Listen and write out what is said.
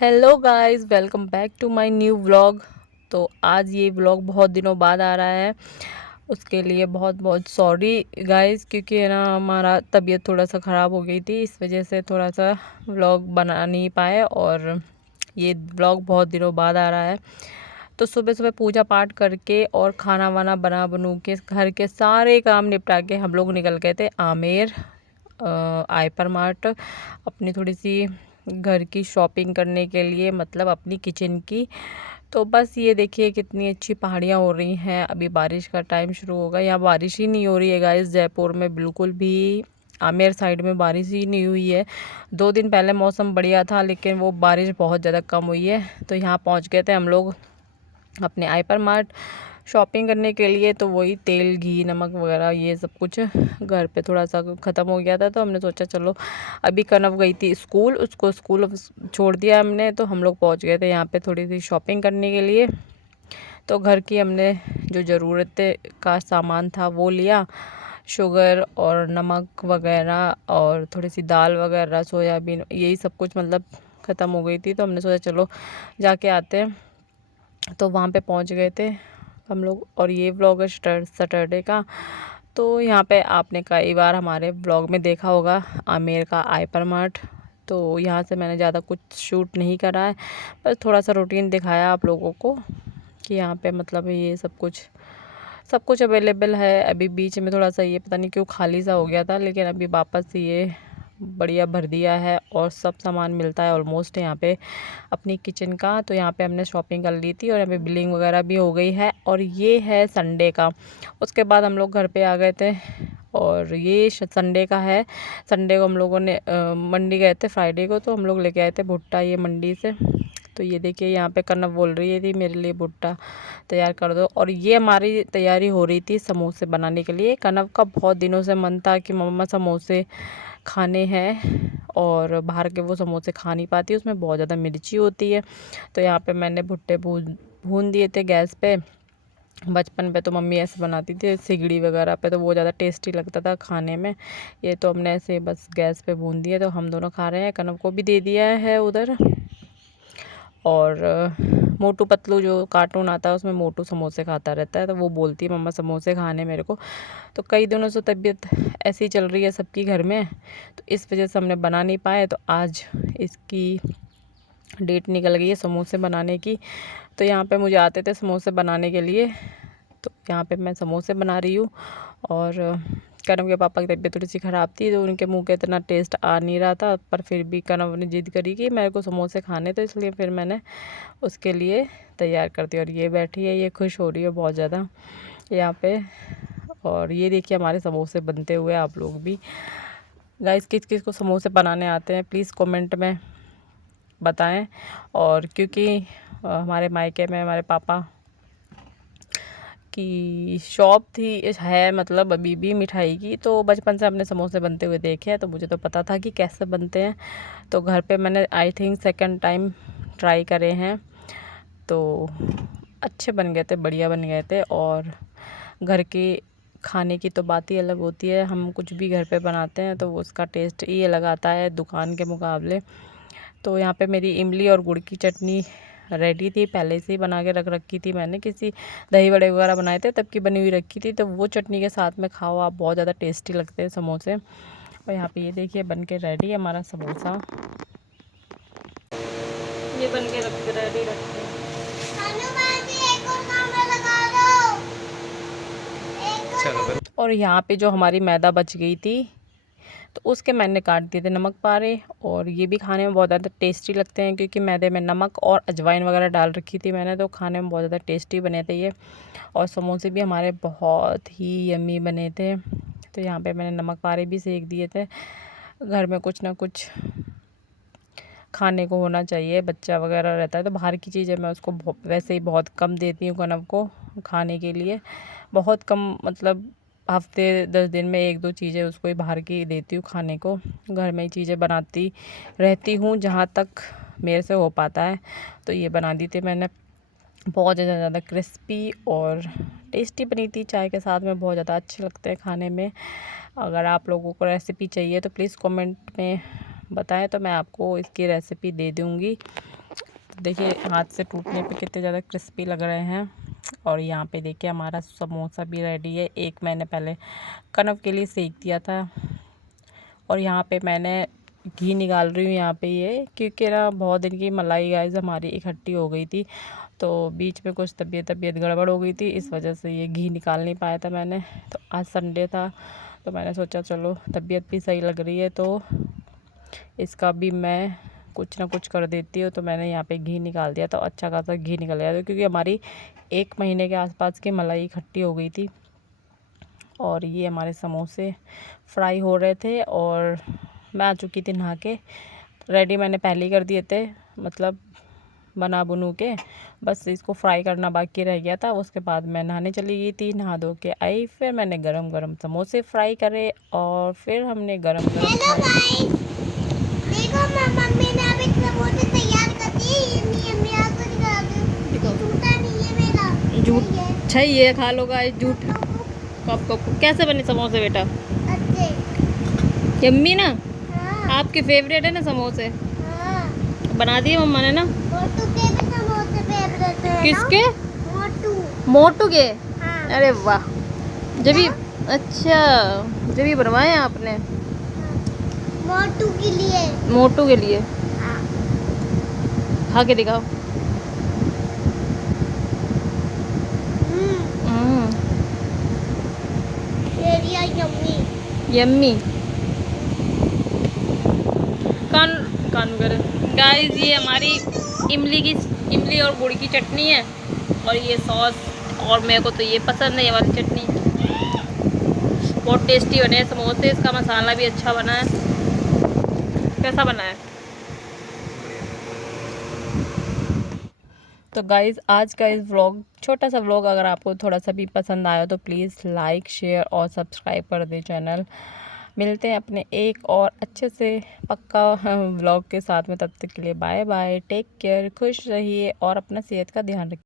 Hello guys, welcome back to my new vlog. तो आज ये व्लॉग बहुत दिनों बाद आ रहा है, उसके लिए बहुत बहुत सॉरी गाइस, क्योंकि है ना हमारा तबीयत थोड़ा सा ख़राब हो गई थी, इस वजह से थोड़ा सा व्लॉग बना नहीं पाए और ये व्लॉग बहुत दिनों बाद आ रहा है। तो सुबह सुबह पूजा पाठ करके और खाना वाना बना बनू के घर के सारे काम निपटा के हम लोग निकल गए थे आमेर हाइपर मार्ट अपनी थोड़ी सी घर की शॉपिंग करने के लिए, मतलब अपनी किचन की। तो बस ये देखिए कितनी अच्छी पहाड़ियाँ हो रही हैं। अभी बारिश का टाइम शुरू होगा, यहाँ बारिश ही नहीं हो रही है गाइस, जयपुर में बिल्कुल भी। आमेर साइड में बारिश ही नहीं हुई है। 2 दिन पहले मौसम बढ़िया था, लेकिन वो बारिश बहुत ज़्यादा कम हुई है। तो यहाँ पहुँच गए थे हम लोग अपने हाइपर मार्ट शॉपिंग करने के लिए। तो वही तेल घी नमक वगैरह ये सब कुछ घर पे थोड़ा सा ख़त्म हो गया था, तो हमने सोचा चलो, अभी कनव गई थी स्कूल, उसको स्कूल छोड़ दिया हमने, तो हम लोग पहुंच गए थे यहाँ पे थोड़ी सी शॉपिंग करने के लिए। तो घर की हमने जो ज़रूरत का सामान था वो लिया, शुगर और नमक वगैरह और थोड़ी सी दाल वगैरह सोयाबीन यही सब कुछ मतलब ख़त्म हो गई थी। तो हमने सोचा चलो जाके आते हैं। तो वहाँ पे पहुँच गए थे हम लोग। और ये व्लॉग है सैटरडे का। तो यहाँ पे आपने कई बार हमारे व्लॉग में देखा होगा आमेर का हाइपर मार्ट। तो यहाँ से मैंने ज़्यादा कुछ शूट नहीं करा है, बस थोड़ा सा रूटीन दिखाया आप लोगों को कि यहाँ पे मतलब ये सब कुछ अवेलेबल है। अभी बीच में थोड़ा सा ये पता नहीं क्यों खाली सा हो गया था, लेकिन अभी वापस ये बढ़िया भर दिया है और सब सामान मिलता है ऑलमोस्ट यहाँ पे अपनी किचन का। तो यहाँ पे हमने शॉपिंग कर ली थी और यहाँ पे बिलिंग वगैरह भी हो गई है। और ये है संडे का। उसके बाद हम लोग घर पे आ गए थे और ये संडे का है। संडे को हम लोगों ने मंडी गए थे, फ्राइडे को तो हम लोग लेके आए थे भुट्टा ये मंडी से। तो ये देखिए यहाँ पे कनव बोल रही थी मेरे लिए भुट्टा तैयार कर दो। और ये हमारी तैयारी हो रही थी समोसे बनाने के लिए। कनव का बहुत दिनों से मन था कि मम्मा समोसे खाने हैं, और बाहर के वो समोसे खा नहीं पाती, उसमें बहुत ज़्यादा मिर्ची होती है। तो यहाँ पे मैंने भुट्टे भून दिए थे गैस पे। बचपन पे तो मम्मी ऐसे बनाती थी सिगड़ी वगैरह पे, तो वो ज़्यादा टेस्टी लगता था खाने में। ये तो हमने ऐसे बस गैस पे भून दिए, तो हम दोनों खा रहे हैं। कनव को भी दे दिया है उधर। और मोटू पतलू जो कार्टून आता है उसमें मोटू समोसे खाता रहता है, तो वो बोलती है मम्मा समोसे खाने मेरे को। तो कई दिनों से तबीयत ऐसी चल रही है सबकी घर में, तो इस वजह से हमने बना नहीं पाए। तो आज इसकी डेट निकल गई है समोसे बनाने की। तो यहाँ पे मुझे आते थे समोसे बनाने के लिए, तो यहाँ पे मैं समोसे बना रही हूँ। और कनव के पापा की तबीयत थोड़ी सी ख़राब थी, तो उनके मुंह के इतना टेस्ट आ नहीं रहा था, पर फिर भी कनव ने जिद करी कि मेरे को समोसे खाने, तो इसलिए फिर मैंने उसके लिए तैयार कर दिया। और ये बैठी है, ये खुश हो रही है बहुत ज़्यादा यहाँ पे। और ये देखिए हमारे समोसे बनते हुए। आप लोग भी गाइस किस किस को समोसे बनाने आते हैं प्लीज़ कमेंट में बताएं। और क्योंकि हमारे मायके में हमारे पापा की शॉप थी है, मतलब अभी भी मिठाई की, तो बचपन से हमने समोसे बनते हुए देखे हैं, तो मुझे तो पता था कि कैसे बनते हैं। तो घर पे मैंने I think second time try करे हैं, तो अच्छे बन गए थे, बढ़िया बन गए थे। और घर के खाने की तो बात ही अलग होती है। हम कुछ भी घर पे बनाते हैं तो उसका टेस्ट ही अलग आता है दुकान के मुकाबले। तो यहाँ पे मेरी इमली और गुड़ की चटनी रेडी थी, पहले से ही बना के रख रखी थी मैंने। किसी दही बड़े वगैरह बनाए थे तब की बनी हुई रखी थी, तो वो चटनी के साथ में खाओ आप, बहुत ज़्यादा टेस्टी लगते हैं समोसे। और यहाँ पे ये देखिए बन के रेडी है हमारा समोसा। ये बन के रेडी रखते हैं। और यहाँ पे जो हमारी मैदा बच गई थी, तो उसके मैंने काट दिए थे नमक पारे। और ये भी खाने में बहुत ज़्यादा टेस्टी लगते हैं, क्योंकि मैदे में नमक और अजवाइन वगैरह डाल रखी थी मैंने, तो खाने में बहुत ज़्यादा टेस्टी बने थे ये। और समोसे भी हमारे बहुत ही यम्मी बने थे। तो यहाँ पे मैंने नमक पारे भी सेक दिए थे। घर में कुछ ना कुछ खाने को होना चाहिए, बच्चा वगैरह रहता है तो बाहर की चीज़ें मैं उसको वैसे ही बहुत कम देती हूँ कनव को खाने के लिए, बहुत कम, मतलब हफ्ते 10 दिन में 1-2 चीज़ें उसको ही बाहर की देती हूँ खाने को। घर में ही चीज़ें बनाती रहती हूँ जहाँ तक मेरे से हो पाता है। तो ये बना दी थी मैंने, बहुत ज़्यादा क्रिस्पी और टेस्टी बनी थी, चाय के साथ में बहुत ज़्यादा अच्छे लगते हैं खाने में। अगर आप लोगों को रेसिपी चाहिए तो प्लीज़ कमेंट में बताएं, तो मैं आपको इसकी रेसिपी दे दूँगी। तो देखिए हाथ से टूटने पे कितने ज़्यादा क्रिस्पी लग रहे हैं। और यहाँ पे देखिए हमारा समोसा भी रेडी है। एक मैंने पहले कनव के लिए सेक दिया था और यहाँ पे मैंने घी निकाल रही हूँ यहाँ पे ये, क्योंकि ना बहुत दिन की मलाई गाइस हमारी इकट्ठी हो गई थी, तो बीच में कुछ तबीयत गड़बड़ हो गई थी, इस वजह से ये घी निकाल नहीं पाया था मैंने। तो आज संडे था तो मैंने सोचा चलो तबीयत भी सही लग रही है तो इसका भी मैं कुछ ना कुछ कर देती हूँ। तो मैंने यहाँ पे घी निकाल दिया, तो अच्छा खासा घी निकल गया था, क्योंकि हमारी 1 महीने के आसपास की मलाई इकट्ठी हो गई थी। और ये हमारे समोसे फ्राई हो रहे थे और मैं आ चुकी थी नहा के। रेडी मैंने पहले ही कर दिए थे, मतलब बना बुनू के, बस इसको फ्राई करना बाकी रह गया था। उसके बाद मैं नहाने चली गई थी, नहा धो के आई, फिर मैंने गरम गरम समोसे फ्राई करे और फिर हमने गरम गरम खाए। देखो मम्मी ने अभी समोसे तैयार कर दिए। ये आपको दिखा दूं, टूटा नहीं है मेरा। झूठ चाहिए, खा लो गाइस झूठ। कैसे बने समोसे बेटा? अच्छे यम्मी ना? हाँ। आपके फेवरेट है ना समोसे? हाँ। बना दिए मम्मा ने ना? मोटू के भी समोसे फेवरेट है। किसके? मोटू। मोटू के? हाँ। अरे वाह, जब भी अच्छा जब भी बनवाए आपने मोटू के लिए। मोटू के लिए? हाँ। खा के दिखाओ। यम्मी। यम्मी। कान कान करे गाइस, ये हमारी इमली और गुड़ की चटनी है और ये सॉस। और मेरे को तो ये पसंद है, ये वाली चटनी। बहुत टेस्टी बने हैं समोसे, इसका मसाला भी अच्छा बना है। कैसा बना है? तो गाइज़ आज का इस व्लॉग, छोटा सा व्लॉग, अगर आपको थोड़ा सा भी पसंद आया तो प्लीज़ लाइक शेयर और सब्सक्राइब कर दें चैनल। मिलते हैं अपने एक और अच्छे से पक्का व्लॉग के साथ में, तब तक के लिए बाय बाय, टेक केयर, खुश रहिए और अपना सेहत का ध्यान रखिए।